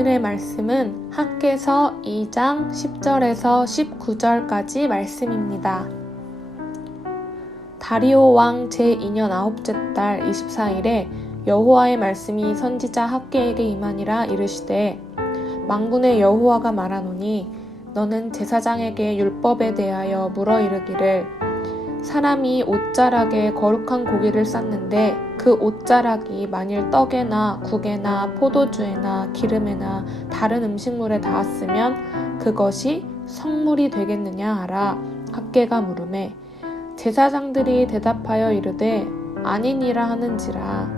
오늘의 말씀은 학개서 2장 10절에서 19절까지 말씀입니다. 다리오 왕 제2년 9째 달 24일에 여호와의 말씀이 선지자 학개에게 임하니라. 이르시되 만군의 여호와가 말하노니 너는 제사장에게 율법에 대하여 물어 이르기를 사람이 옷자락에 거룩한 고기를 쌌는데 그 옷자락이 만일 떡에나 국에나 포도주에나 기름에나 다른 음식물에 닿았으면 그것이 성물이 되겠느냐 하라. 학개가 물으매 제사장들이 대답하여 이르되 아니니라 하는지라.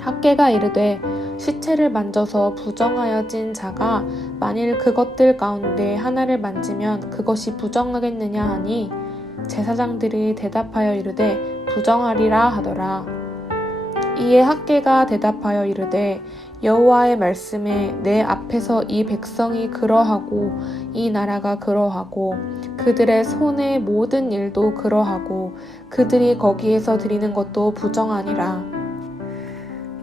학개가 이르되 시체를 만져서 부정하여진 자가 만일 그것들 가운데 하나를 만지면 그것이 부정하겠느냐 하니 제사장들이 대답하여 이르되 부정하리라 하더라. 이에 학개가 대답하여 이르되 여호와의 말씀에 내 앞에서 이 백성이 그러하고 이 나라가 그러하고 그들의 손의 모든 일도 그러하고 그들이 거기에서 드리는 것도 부정하니라.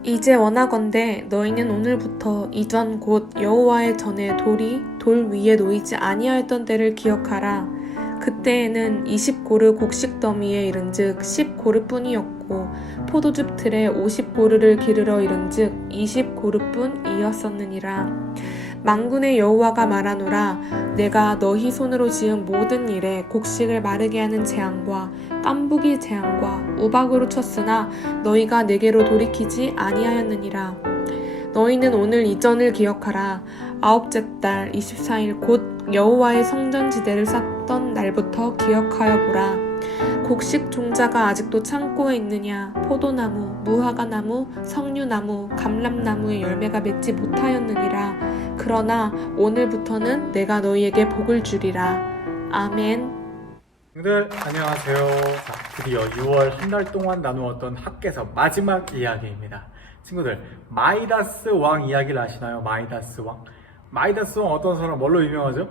이제 원하건대 너희는 오늘부터 이전 곧 여호와의 전에 돌이 돌 위에 놓이지 아니하였던 때를 기억하라. 그때에는 20고르 곡식 더미에 이른즉 10고르뿐이었고 포도주 틀에 50고르를 기르러 이른즉 20고르뿐이었었느니라. 만군의 여호와가 말하노라. 내가 너희 손으로 지은 모든 일에 곡식을 마르게 하는 재앙과 깐부기 재앙과 우박으로 쳤으나 너희가 내게로 돌이키지 아니하였느니라. 너희는 오늘 이전을 기억하라. 9째 달 24일 곧 여호와의 성전지대를 쌓던 날부터 기억하여 보라. 곡식 종자가 아직도 창고에 있느냐? 포도나무, 무화과나무, 석류나무, 감람나무의 열매가 맺지 못하였느니라. 그러나 오늘부터는 내가 너희에게 복을 주리라. 아멘. 친구들 안녕하세요. 자, 드디어 6월 한 달 동안 나누었던 학개서 마지막 이야기입니다. 친구들 마이다스 왕 이야기를 아시나요? 마이다스 왕. 마이다스 왕 어떤 사람 뭘로 유명하죠?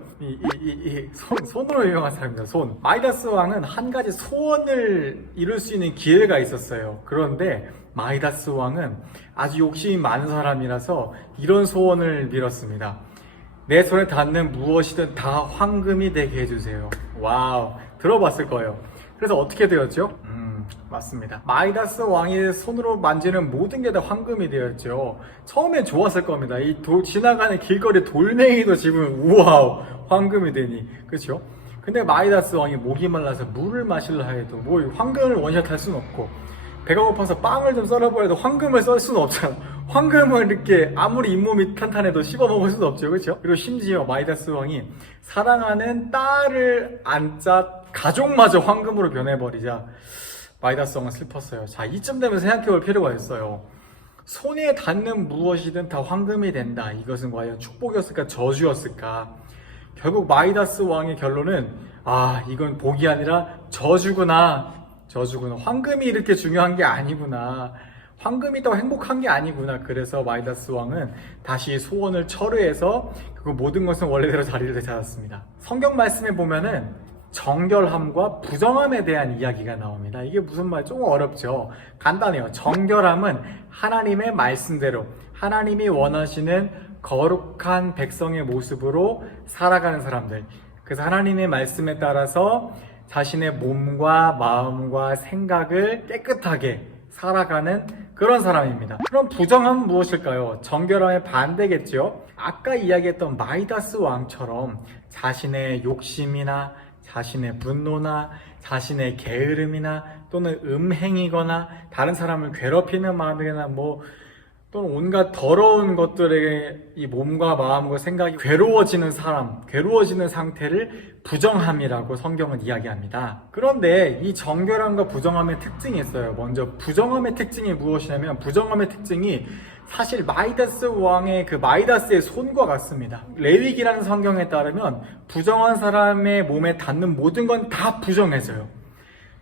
손으로 유명한 사람입니다. 손. 마이다스 왕은 한 가지 소원을 이룰 수 있는 기회가 있었어요. 그런데 마이다스 왕은 아주 욕심이 많은 사람이라서 이런 소원을 빌었습니다. 내 손에 닿는 무엇이든 다 황금이 되게 해주세요. 와우, 들어봤을 거예요. 그래서 어떻게 되었죠? 맞습니다. 마이다스 왕이 손으로 만지는 모든 게 다 황금이 되었죠. 처음엔 좋았을 겁니다. 지나가는 길거리 돌멩이도 지금 우와우 황금이 되니, 그렇죠? 근데 마이다스 왕이 목이 말라서 물을 마실라 해도 뭐 황금을 원샷 할 수는 없고, 배가 고파서 빵을 좀 썰어버려도 황금을 썰 수는 없잖아. 황금을 이렇게 아무리 잇몸이 탄탄해도 씹어 먹을 수는 없죠, 그렇죠? 그리고 심지어 마이다스 왕이 사랑하는 딸을 안짜 가족마저 황금으로 변해버리자 마이다스 왕은 슬펐어요. 자, 이쯤 되면 생각해볼 필요가 있어요. 손에 닿는 무엇이든 다 황금이 된다. 이것은 과연 축복이었을까, 저주였을까? 결국 마이다스 왕의 결론은 이건 복이 아니라 저주구나. 황금이 이렇게 중요한 게 아니구나. 황금이 더 행복한 게 아니구나. 그래서 마이다스 왕은 다시 소원을 철회해서 그 모든 것은 원래대로 자리를 되찾았습니다. 성경 말씀에 보면은 정결함과 부정함에 대한 이야기가 나옵니다. 이게 무슨 말? 조금 어렵죠? 간단해요. 정결함은 하나님의 말씀대로 하나님이 원하시는 거룩한 백성의 모습으로 살아가는 사람들. 그래서 하나님의 말씀에 따라서 자신의 몸과 마음과 생각을 깨끗하게 살아가는 그런 사람입니다. 그럼 부정함은 무엇일까요? 정결함의 반대겠죠? 아까 이야기했던 마이다스 왕처럼 자신의 욕심이나 자신의 분노나 자신의 게으름이나 또는 음행이거나 다른 사람을 괴롭히는 마음이나 또는 온갖 더러운 것들에게 이 몸과 마음과 생각이 괴로워지는 상태를 부정함이라고 성경은 이야기합니다. 그런데 이 정결함과 부정함의 특징이 있어요. 먼저 부정함의 특징이 무엇이냐면, 부정함의 특징이 사실 마이다스 왕의 그 마이다스의 손과 같습니다. 레위기라는 성경에 따르면 부정한 사람의 몸에 닿는 모든 건 다 부정해져요.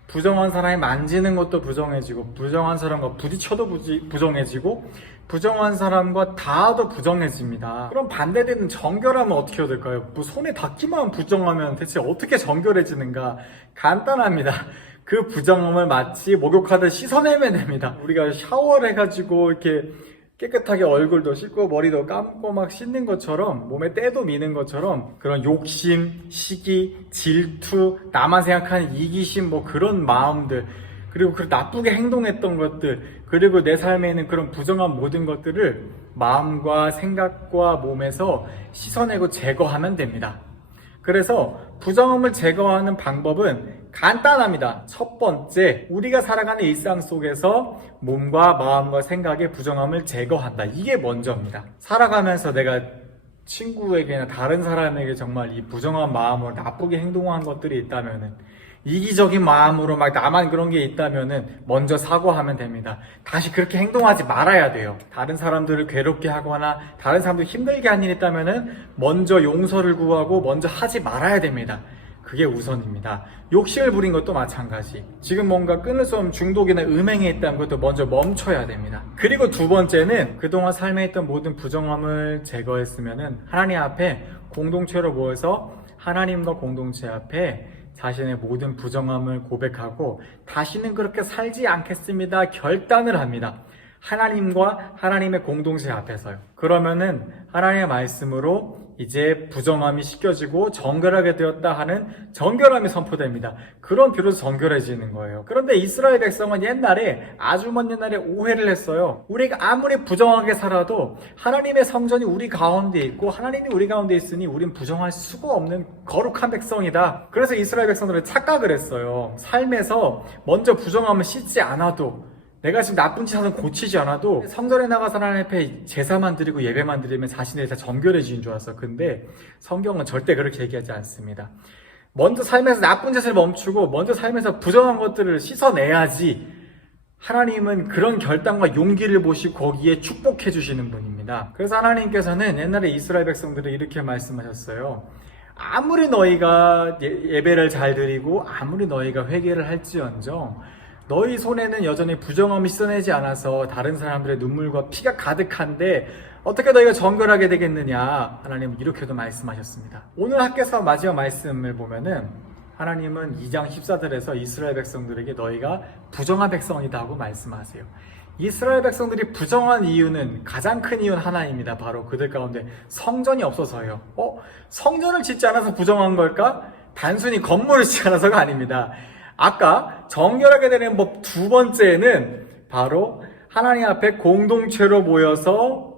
부정한 사람이 만지는 것도 부정해지고, 부정한 사람과 부딪혀도 부정해지고, 부정한 사람과 닿아도 부정해집니다. 그럼 반대되는 정결함은 어떻게 해야 될까요? 손에 닿기만 부정하면 대체 어떻게 정결해지는가? 간단합니다. 그 부정함을 마치 목욕하듯 씻어내면 됩니다. 우리가 샤워를 해가지고 이렇게 깨끗하게 얼굴도 씻고 머리도 감고 막 씻는 것처럼 몸에 때도 미는 것처럼 그런 욕심, 시기, 질투, 나만 생각하는 이기심 뭐 그런 마음들 그리고 그 나쁘게 행동했던 것들 그리고 내 삶에 있는 그런 부정한 모든 것들을 마음과 생각과 몸에서 씻어내고 제거하면 됩니다. 그래서 부정함을 제거하는 방법은 간단합니다. 첫 번째, 우리가 살아가는 일상 속에서 몸과 마음과 생각의 부정함을 제거한다. 이게 먼저입니다. 살아가면서 내가 친구에게나 다른 사람에게 정말 이 부정한 마음으로 나쁘게 행동한 것들이 있다면은 이기적인 마음으로 막 나만 그런 게 있다면은 먼저 사과하면 됩니다. 다시 그렇게 행동하지 말아야 돼요. 다른 사람들을 괴롭게 하거나 다른 사람들 힘들게 한 일이 있다면은 먼저 용서를 구하고 먼저 하지 말아야 됩니다. 그게 우선입니다. 욕심을 부린 것도 마찬가지. 지금 뭔가 끊을 수 없는 중독이나 음행에 있다는 것도 먼저 멈춰야 됩니다. 그리고 두 번째는 그동안 삶에 있던 모든 부정함을 제거했으면은 하나님 앞에 공동체로 모여서 하나님과 공동체 앞에 자신의 모든 부정함을 고백하고 다시는 그렇게 살지 않겠습니다. 결단을 합니다. 하나님과 하나님의 공동체 앞에서요. 그러면은 하나님의 말씀으로 이제 부정함이 씻겨지고 정결하게 되었다 하는 정결함이 선포됩니다. 그럼 비로소 정결해지는 거예요. 그런데 이스라엘 백성은 옛날에 아주 먼 옛날에 오해를 했어요. 우리가 아무리 부정하게 살아도 하나님의 성전이 우리 가운데 있고 하나님이 우리 가운데 있으니 우린 부정할 수가 없는 거룩한 백성이다. 그래서 이스라엘 백성들은 착각을 했어요. 삶에서 먼저 부정함을 씻지 않아도 내가 지금 나쁜 짓 하는 고치지 않아도 성전에 나가서 하나님 앞에 제사만 드리고 예배만 드리면 자신들이 다 정결해지는 줄 알았어. 근데 성경은 절대 그렇게 얘기하지 않습니다. 먼저 삶에서 나쁜 짓을 멈추고 먼저 삶에서 부정한 것들을 씻어내야지 하나님은 그런 결단과 용기를 보시고 거기에 축복해 주시는 분입니다. 그래서 하나님께서는 옛날에 이스라엘 백성들을 이렇게 말씀하셨어요. 아무리 너희가 예배를 잘 드리고 아무리 너희가 회개를 할지언정 너희 손에는 여전히 부정함이 씻어내지 않아서 다른 사람들의 눈물과 피가 가득한데 어떻게 너희가 정결하게 되겠느냐. 하나님은 이렇게도 말씀하셨습니다. 오늘 학교에서 마지막 말씀을 보면은 하나님은 2장 14절에서 이스라엘 백성들에게 너희가 부정한 백성이다 하고 말씀하세요. 이스라엘 백성들이 부정한 이유는 가장 큰 이유는 하나입니다. 바로 그들 가운데 성전이 없어서요. 성전을 짓지 않아서 부정한 걸까? 단순히 건물을 짓지 않아서가 아닙니다. 아까 정결하게 되는 법 두 번째는 바로 하나님 앞에 공동체로 모여서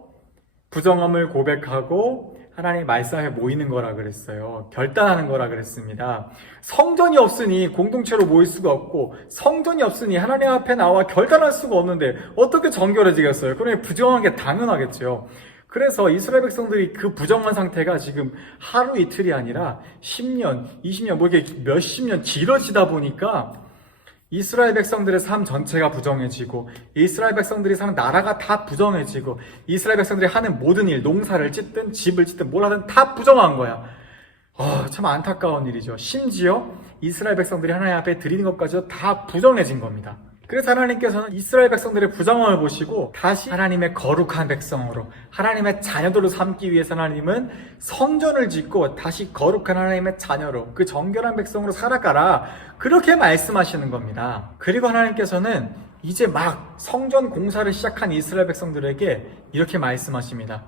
부정함을 고백하고 하나님 말씀 앞에 모이는 거라 그랬어요. 결단하는 거라 그랬습니다. 성전이 없으니 공동체로 모일 수가 없고 성전이 없으니 하나님 앞에 나와 결단할 수가 없는데 어떻게 정결해지겠어요? 그러니 부정한 게 당연하겠죠. 그래서 이스라엘 백성들이 그 부정한 상태가 지금 하루 이틀이 아니라 10년, 20년, 뭐 이게 몇십 년 길어지다 보니까 이스라엘 백성들의 삶 전체가 부정해지고 이스라엘 백성들이 사는 나라가 다 부정해지고 이스라엘 백성들이 하는 모든 일, 농사를 짓든 집을 짓든 뭘 하든 다 부정한 거야. 참 안타까운 일이죠. 심지어 이스라엘 백성들이 하나님 앞에 드리는 것까지도 다 부정해진 겁니다. 그래서 하나님께서는 이스라엘 백성들의 부정함을 보시고 다시 하나님의 거룩한 백성으로 하나님의 자녀들로 삼기 위해서 하나님은 성전을 짓고 다시 거룩한 하나님의 자녀로 그 정결한 백성으로 살아가라 그렇게 말씀하시는 겁니다. 그리고 하나님께서는 이제 막 성전 공사를 시작한 이스라엘 백성들에게 이렇게 말씀하십니다.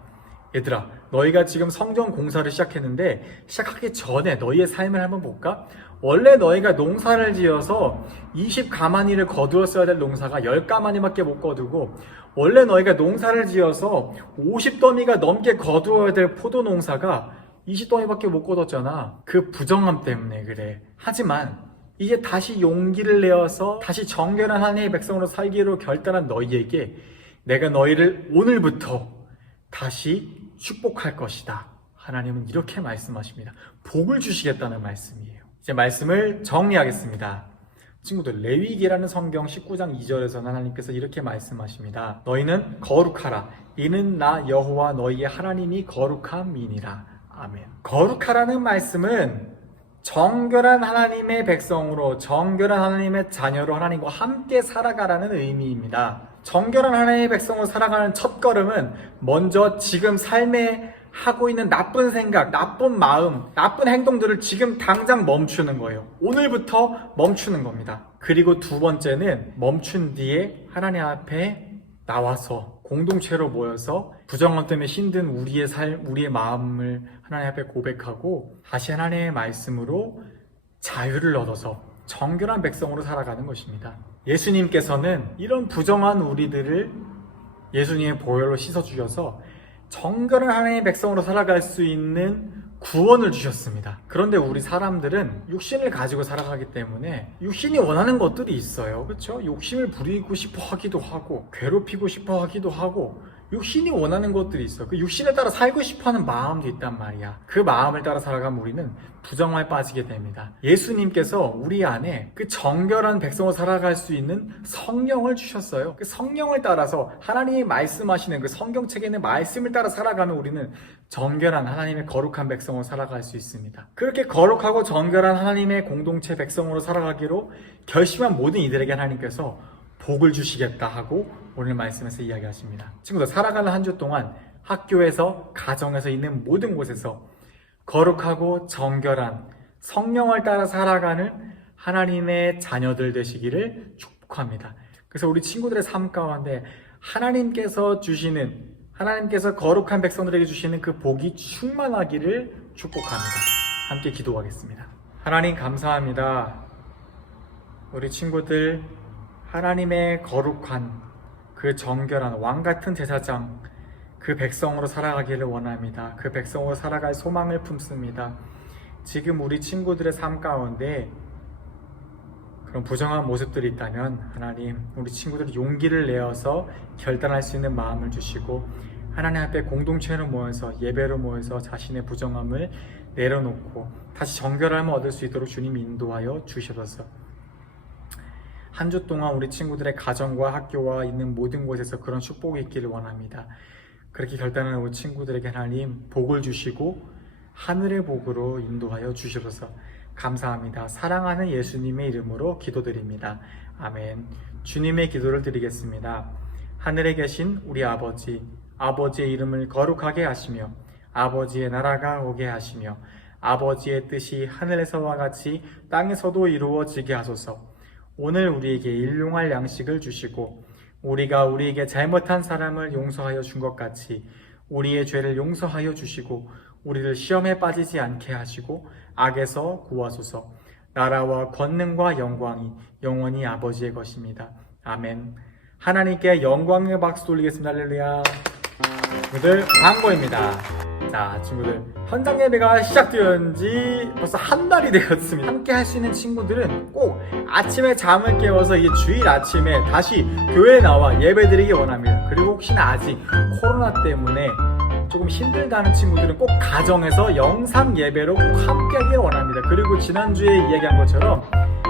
얘들아, 너희가 지금 성전 공사를 시작했는데 시작하기 전에 너희의 삶을 한번 볼까? 원래 너희가 농사를 지어서 20가마니를 거두었어야 될 농사가 10가마니밖에 못 거두고 원래 너희가 농사를 지어서 50더미가 넘게 거두어야 될 포도 농사가 20더미밖에 못 거뒀잖아. 그 부정함 때문에 그래. 하지만 이제 다시 용기를 내어서 다시 정결한 하나님의 백성으로 살기로 결단한 너희에게 내가 너희를 오늘부터 다시 축복할 것이다. 하나님은 이렇게 말씀하십니다. 복을 주시겠다는 말씀이에요. 이제 말씀을 정리하겠습니다. 친구들, 레위기라는 성경 19장 2절에서는 하나님께서 이렇게 말씀하십니다. 너희는 거룩하라. 이는 나 여호와 너희의 하나님이 거룩한 민이라. 아멘. 거룩하라는 말씀은 정결한 하나님의 백성으로 정결한 하나님의 자녀로 하나님과 함께 살아가라는 의미입니다. 정결한 하나님의 백성으로 살아가는 첫 걸음은 먼저 지금 삶에 하고 있는 나쁜 생각, 나쁜 마음, 나쁜 행동들을 지금 당장 멈추는 거예요. 오늘부터 멈추는 겁니다. 그리고 두 번째는 멈춘 뒤에 하나님 앞에 나와서 공동체로 모여서 부정함 때문에 힘든 우리의 우리의 마음을 하나님 앞에 고백하고 다시 하나님의 말씀으로 자유를 얻어서 정결한 백성으로 살아가는 것입니다. 예수님께서는 이런 부정한 우리들을 예수님의 보혈로 씻어주셔서 정결한 하나님의 백성으로 살아갈 수 있는 구원을 주셨습니다. 그런데 우리 사람들은 육신을 가지고 살아가기 때문에 육신이 원하는 것들이 있어요. 그렇죠? 욕심을 부리고 싶어 하기도 하고 괴롭히고 싶어 하기도 하고 육신이 원하는 것들이 있어. 그 육신에 따라 살고 싶어하는 마음도 있단 말이야. 그 마음을 따라 살아가면 우리는 부정함에 빠지게 됩니다. 예수님께서 우리 안에 그 정결한 백성으로 살아갈 수 있는 성령을 주셨어요. 그 성령을 따라서 하나님이 말씀하시는 그 성경책에 있는 말씀을 따라 살아가면 우리는 정결한 하나님의 거룩한 백성으로 살아갈 수 있습니다. 그렇게 거룩하고 정결한 하나님의 공동체 백성으로 살아가기로 결심한 모든 이들에게 하나님께서 복을 주시겠다 하고 오늘 말씀에서 이야기하십니다. 친구들, 살아가는 한 주 동안 학교에서, 가정에서 있는 모든 곳에서 거룩하고 정결한 성령을 따라 살아가는 하나님의 자녀들 되시기를 축복합니다. 그래서 우리 친구들의 삶 가운데 하나님께서 거룩한 백성들에게 주시는 그 복이 충만하기를 축복합니다. 함께 기도하겠습니다. 하나님 감사합니다. 우리 친구들 하나님의 거룩한 그 정결한 왕같은 제사장 그 백성으로 살아가기를 원합니다. 그 백성으로 살아갈 소망을 품습니다. 지금 우리 친구들의 삶 가운데 그런 부정한 모습들이 있다면 하나님, 우리 친구들이 용기를 내어서 결단할 수 있는 마음을 주시고 하나님 앞에 공동체로 모여서 예배로 모여서 자신의 부정함을 내려놓고 다시 정결함을 얻을 수 있도록 주님이 인도하여 주셔서 한 주 동안 우리 친구들의 가정과 학교와 있는 모든 곳에서 그런 축복이 있기를 원합니다. 그렇게 결단하는 우리 친구들에게 하나님 복을 주시고 하늘의 복으로 인도하여 주셔서 감사합니다. 사랑하는 예수님의 이름으로 기도드립니다. 아멘. 주님의 기도를 드리겠습니다. 하늘에 계신 우리 아버지, 아버지의 이름을 거룩하게 하시며 아버지의 나라가 오게 하시며 아버지의 뜻이 하늘에서와 같이 땅에서도 이루어지게 하소서. 오늘 우리에게 일용할 양식을 주시고 우리가 우리에게 잘못한 사람을 용서하여 준 것 같이 우리의 죄를 용서하여 주시고 우리를 시험에 빠지지 않게 하시고 악에서 구하소서. 나라와 권능과 영광이 영원히 아버지의 것입니다. 아멘. 하나님께 영광의 박수 돌리겠습니다. 할렐루야. 친구들, 광고입니다. 자, 친구들, 현장 예배가 시작되었는 지 벌써 한 달이 되었습니다. 함께 할 수 있는 친구들은 꼭 아침에 잠을 깨워서 이 주일 아침에 다시 교회에 나와 예배 드리기 원합니다. 그리고 혹시나 아직 코로나 때문에 조금 힘들다는 친구들은 꼭 가정에서 영상 예배로 꼭 함께 하길 원합니다. 그리고 지난주에 이야기한 것처럼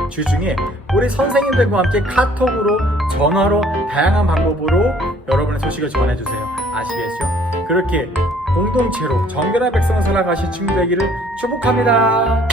주중에 우리 선생님들과 함께 카톡으로, 전화로, 다양한 방법으로 여러분의 소식을 전해주세요. 아시겠죠? 그렇게 공동체로 정결한 백성을 살아가신 친구 되기를 축복합니다.